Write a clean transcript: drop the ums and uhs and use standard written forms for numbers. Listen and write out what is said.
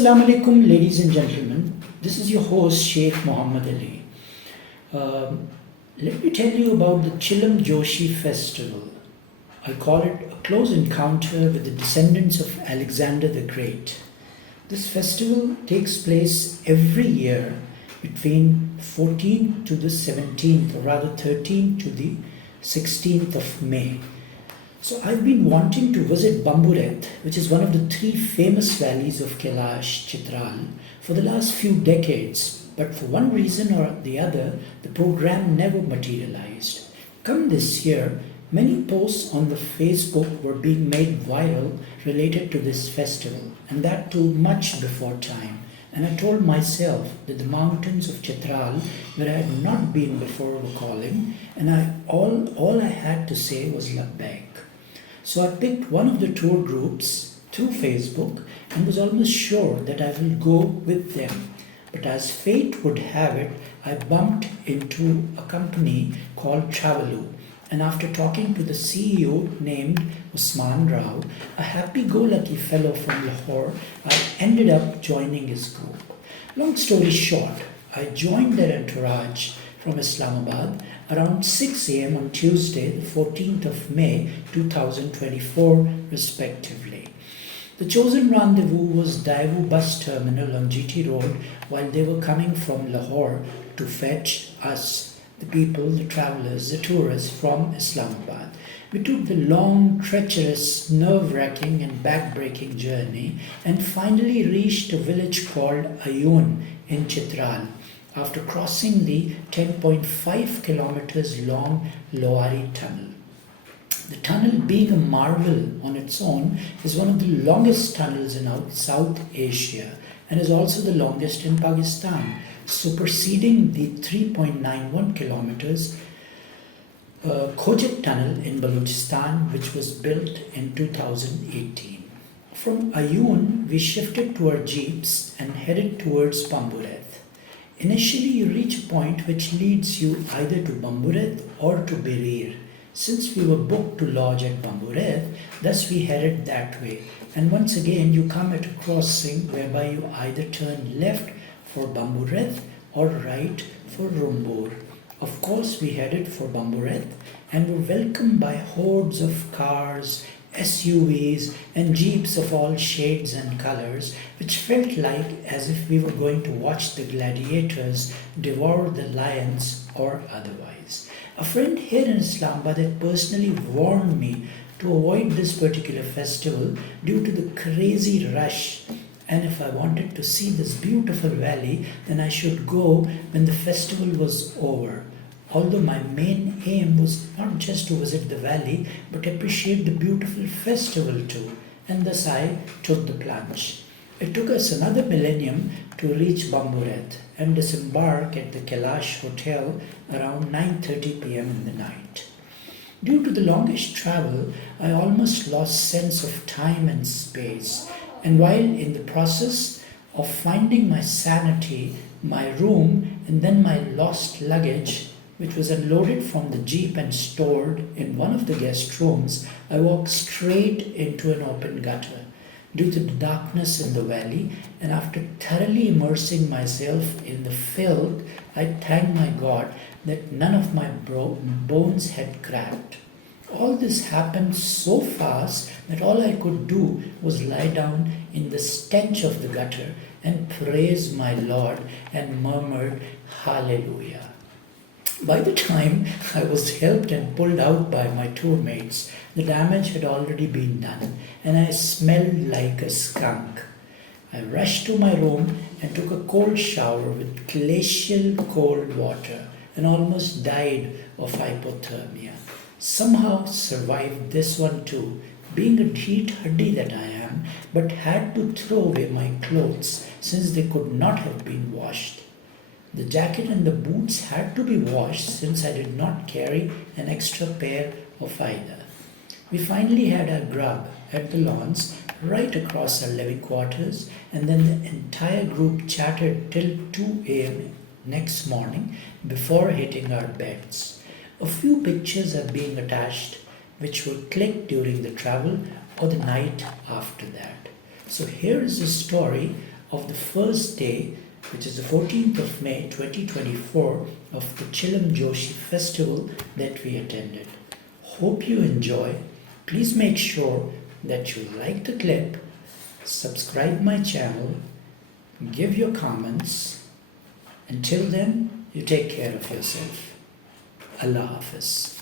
Assalamu alaikum, ladies and gentlemen. This is your host, Sheikh Muhammad Ali. Let me tell you about the Chilam Joshi festival. I call it a close encounter with the descendants of Alexander the Great. This festival takes place every year between 14th to the 17th, or rather 13th to the 16th of May. So I've been wanting to visit Bamburet, which is one of the three famous valleys of Kailash, Chitral, for the last few decades. But for one reason or the other, the program never materialized. Come this year, many posts on the Facebook were being made viral related to this festival, and that too much before time. And I told myself that the mountains of Chitral, where I had not been before, were calling, and all I had to say was Labbaik. So I picked one of the tour groups through Facebook and was almost sure that I will go with them. But as fate would have it, I bumped into a company called Travelooo. And after talking to the CEO named Osman Rao, a happy-go-lucky fellow from Lahore, I ended up joining his group. Long story short, I joined their entourage from Islamabad around 6 a.m. on Tuesday, the 14th of May 2024, respectively. The chosen rendezvous was Daewoo bus terminal on GT Road while they were coming from Lahore to fetch us, the people, the travelers, the tourists from Islamabad. We took the long, treacherous, nerve-wracking and back-breaking journey and finally reached a village called Ayun in Chitral after crossing the 10.5 kilometers long Lowari Tunnel. The tunnel, being a marvel on its own, is one of the longest tunnels in South Asia and is also the longest in Pakistan, superseding the 3.91 kilometers Khojak Tunnel in Baluchistan, which was built in 2018. From Ayun, we shifted to our jeeps and headed towards Bamburet. Initially, you reach a point which leads you either to Bamburet or to Berir. Since we were booked to lodge at Bamburet, thus we headed that way. And once again, you come at a crossing whereby you either turn left for Bamburet or right for Rumbur. Of course, we headed for Bamburet and were welcomed by hordes of cars, SUVs and jeeps of all shades and colors, which felt like as if we were going to watch the gladiators devour the lions or otherwise. A friend here in Islamabad had personally warned me to avoid this particular festival due to the crazy rush, and if I wanted to see this beautiful valley, then I should go when the festival was over. Although my main aim was not just to visit the valley, but appreciate the beautiful festival too, and thus I took the plunge. It took us another millennium to reach Bamburet and disembark at the Kailash Hotel around 9:30 p.m. in the night. Due to the longish travel, I almost lost sense of time and space, and while in the process of finding my sanity, my room, and then my lost luggage, which was unloaded from the jeep and stored in one of the guest rooms, I walked straight into an open gutter. Due to the darkness in the valley, and after thoroughly immersing myself in the filth, I thanked my God that none of my bones had cracked. All this happened so fast that all I could do was lie down in the stench of the gutter and praise my Lord and murmured, Hallelujah. By the time I was helped and pulled out by my tour mates, the damage had already been done and I smelled like a skunk. I rushed to my room and took a cold shower with glacial cold water and almost died of hypothermia. Somehow survived this one too, being a heat huddy that I am, but had to throw away my clothes since they could not have been washed. The jacket and the boots had to be washed since I did not carry an extra pair of either. We finally had our grub at the lawns right across our living quarters, and then the entire group chatted till 2 a.m. next morning before hitting our beds. A few pictures are being attached which were clicked during the travel or the night after that. So here is a story of the first day, which is the 14th of May 2024, of the Chilam Joshi festival that we attended. Hope you enjoy. Please make sure that you like the clip, subscribe my channel, give your comments. Until then, you take care of yourself. Allah Hafiz.